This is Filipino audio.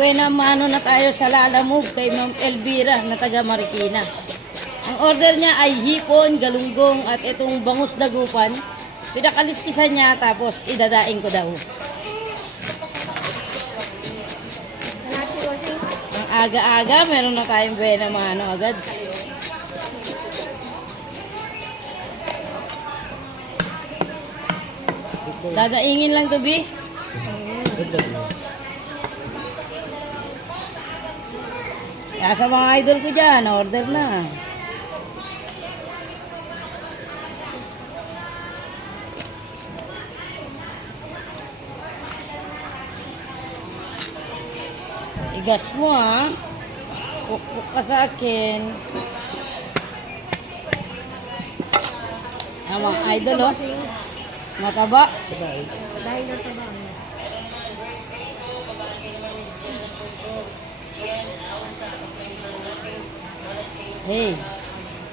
Buena mano na tayo sa Lalamove kay Ma'am Elvira na taga Marikina. Ang order niya ay hipon, galunggong at itong bangus dagupan. Pinakaliskisan niya tapos idadaing ko daw. Ang aga-aga, meron na tayong buena mano agad. Dadaingin lang to, Bi. Kaya sa mga idol ko dyan, order na. Igas mo ha. Pukpuk ka sa akin. Ah, mga idol oh. Mataba. Dahil na sa 嘿。